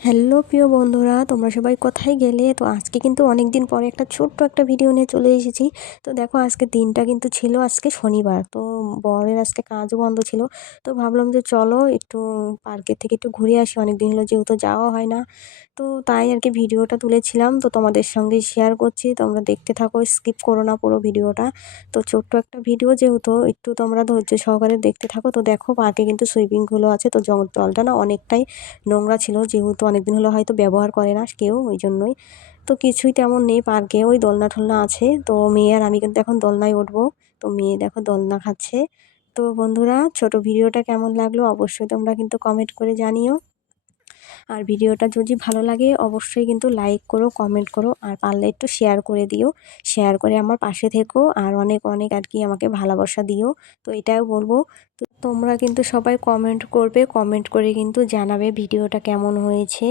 Hello প্রিয় বন্ধুরা, তোমরা সবাই কোথায় গেলে? তো আজকে কিন্তু অনেক দিন পরে একটা ছোট্ট একটা ভিডিও নিয়ে চলে এসেছি। তো দেখো আজকে দিনটা কিন্তু ছিল আজকে শনিবার। তো বরের আজকে কাজও বন্ধ ছিল। তো ভাবলাম যে চলো একটু পার্কের থেকে একটু ঘুরে আসি। অনেক দিন হলো যেহেতু যাওয়া হয় না। তো তাই আরকি ভিডিওটা তুলেছিলাম। তো তোমাদের সঙ্গে শেয়ার করছি। তোমরা দেখতে থাকো, স্কিপ করো না পুরো ভিডিওটা। তো ছোট্ট একটা ভিডিও যেহেতু একটু তোমরা ধৈর্য সহকারে দেখতে থাকো। তো দেখো পার্কে কিন্তু সুইমিং পুলও আছে। তো জলটা না অনেকটাই নোংরা ছিল, যেহেতু অনেকদিন হলো হয়তো ব্যবহার করে না কেউ, ওই জন্যই। তো কিছুই তেমন নেই পার্কে, ওই দোলনা ঠোলনা আছে। তো মেয়ে আর আমি কিন্তু এখন দোলনায় উঠবো। তো মেয়ে দেখো দোলনা খাচ্ছে। তো বন্ধুরা, ছোট ভিডিওটা কেমন লাগলো অবশ্যই তোমরা কিন্তু কমেন্ট করে জানিও। আর ভিডিওটা যদি ভালো লাগে অবশ্যই কিন্তু লাইক করো, কমেন্ট করো, আর পারলে একটু শেয়ার করে দিও। শেয়ার করে আমার পাশে থেকো আর অনেক অনেক আর কি আমাকে ভালোবাসা দিও। তো এটাও বলবো। তো তোমরা কিন্তু সবাই কমেন্ট করবে, কমেন্ট করে কিন্তু জানাবে ভিডিওটা কেমন হয়েছে।